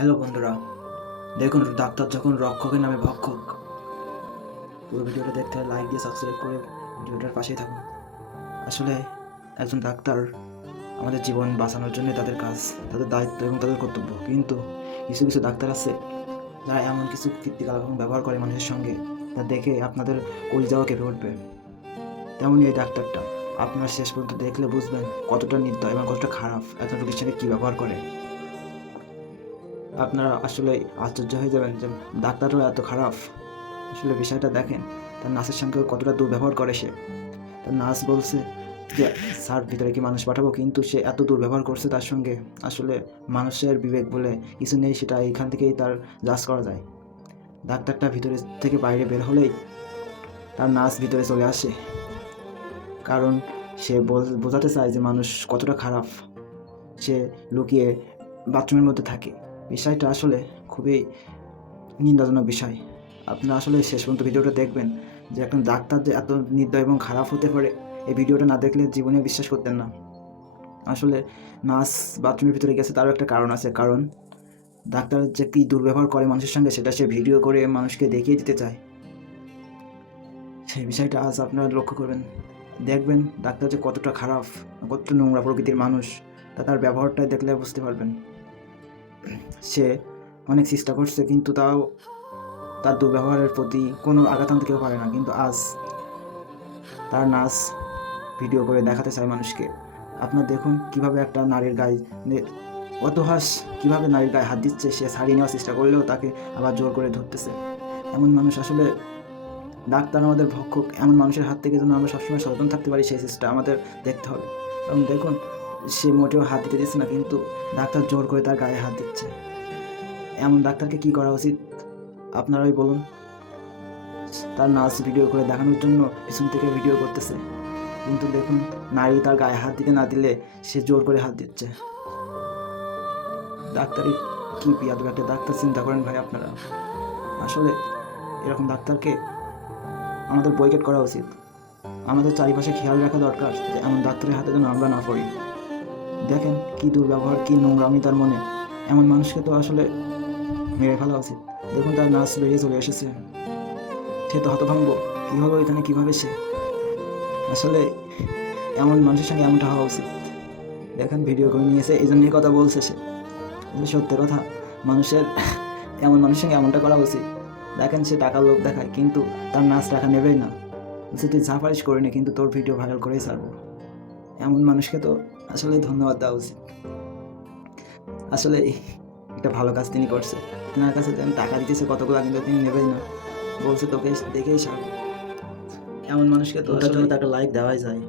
Hello বন্ধুরা, দেখুন doctor যখন রক্ষকের নামে ভক্ষক। পুরো ভিডিওটা দেখতে হলে লাইক দিয়ে সাবস্ক্রাইব করে ভিডিওটার পাশেই থাকুন। আসলে একজন ডাক্তার আমাদের জীবন বাঁচানোর জন্য তাদের কাজ, তাদের দায়িত্ব এবং তাদের কর্তব্য। কিন্তু কিছু কিছু ডাক্তার আছে যারা এমন কিছু কীর্তিকলাপ এবং ব্যবহার করে মানুষের সঙ্গে, তা দেখে আপনাদের কলিজাও কেঁপে উঠবে। তেমনই এই ডাক্তারটা আপনারা শেষ পর্যন্ত দেখলে বুঝবেন কতটা নির্দয় এবং কতটা খারাপ একজন রোগীর সঙ্গে কী ব্যবহার করে। আপনারা আসলে আশ্চর্য হয়ে যাবেন যে ডাক্তারও এত খারাপ। আসলে বিষয়টা দেখেন, তার নার্সের সঙ্গে কতটা দুর্ব্যবহার করে সে। তার নার্স বলছে যে স্যার ভিতরে কি মানুষ পাঠাবো, কিন্তু সে এত দুর্ব্যবহার করছে তার সঙ্গে। আসলে মানুষের বিবেক বলে কিছু নেই, সেটা এইখান থেকেই তার জাজ করা যায়। ডাক্তারটা ভিতরে থেকে বাইরে বের হলেই তার নার্স ভিতরে চলে আসে, কারণ সে বোঝাতে চায় যে মানুষ কতটা খারাপ। সে লুকিয়ে বাথরুমের মধ্যে থাকে। বিষয়টা আসলে খুবই নিন্দাজনক বিষয়। আপনারা আসলে শেষ পর্যন্ত ভিডিওটা দেখবেন যে একজন ডাক্তার যে এত নির্দয় এবং খারাপ হতে পারে, এই ভিডিওটা না দেখলে জীবনে বিশ্বাস করতেন না। আসলে নার্স বাথরুমের ভিতরে গেছে তারও একটা কারণ আছে, কারণ ডাক্তার যে কী দুর্ব্যবহার করে মানুষের সঙ্গে সেটা সে ভিডিও করে মানুষকে দেখিয়ে দিতে চায়। সেই বিষয়টা আজ আপনারা লক্ষ্য করবেন, দেখবেন ডাক্তার যে কতটা খারাপ, কতটা নোংরা প্রকৃতির মানুষ, তা তার ব্যবহারটাই দেখলে বুঝতে পারবেন। সে অনেক চেষ্টা করছে, কিন্তু তাও তার দুর্ব্যবহারের প্রতি কোনো আঘাত আনতে কেউ পারে না। কিন্তু আজ তার নার্স ভিডিও করে দেখাতে চায় মানুষকে। আপনার দেখুন কীভাবে একটা নারীর গায়ে অতহাস, কীভাবে নারীর গায়ে হাত দিচ্ছে। সে ছাড়িয়ে নেওয়ার চেষ্টা করলেও তাকে আবার জোর করে ধরতেছে। এমন মানুষ আসলে ডাক্তার আমাদের ভক্ষক। এমন মানুষের হাত থেকে যেন আমরা সবসময় সচেতন থাকতে পারি, সেই চেষ্টা আমাদের দেখতে হবে। কারণ দেখুন, সে মোটেও হাত দিতে দিচ্ছে না, কিন্তু ডাক্তার জোর করে তার গায়ে হাত দিচ্ছে। এমন ডাক্তারকে কী করা উচিত আপনারাই বলুন। তার নার্স ভিডিও করে দেখানোর জন্য পিছন থেকে ভিডিও করতেছে, কিন্তু দেখুন নারী তার গায়ে হাত দিতে না দিলে সে জোর করে হাত দিচ্ছে। ডাক্তারের কি বিয়াদব একটা ডাক্তার, চিন্তা করেন ভাই আপনারা। আসলে এরকম ডাক্তারকে আমাদের বয়কট করা উচিত। আমাদের চারিপাশে খেয়াল রাখা দরকার যে এমন ডাক্তারের হাতে যেন আমরা না পড়ি। দেখেন কি দুর্ব্যবহার, কি নোংরামি তার মনে। এমন মানুষকে তো আসলে মেরে ফেলা উচিত। দেখুন তার নার্স বেরিয়ে চলে এসেছে, সে তো হতভম্ব, কী হলো এখানে, কীভাবে সে। আসলে এমন মানুষের সঙ্গে এমনটা হওয়া উচিত। দেখেন ভিডিও করে নিয়েছে, এই জন্যই কথা বলছে সে। সত্যি কথা, মানুষের এমন মানুষের সঙ্গে এমনটা করা উচিত। দেখেন সে টাকার লোক দেখায়, কিন্তু তার নাচ টাকা নেবেই না। বলছে তুই যা পারিস করে নে, কিন্তু তোর ভিডিও ভাইরাল করেই ছাড়বো। এমন মানুষকে তো আসলে ধন্যবাদ দেওয়া উচিত। আসলে একটা ভালো কাজ তিনি করছে। তেনার কাছে টাকা দিতেছে কতগুলো, কিন্তু তিনি নেবেই না, বলছে তোকে দেখেই ছাড়বো। এমন মানুষকে তো আসলে একটা লাইক দেওয়াই যায়।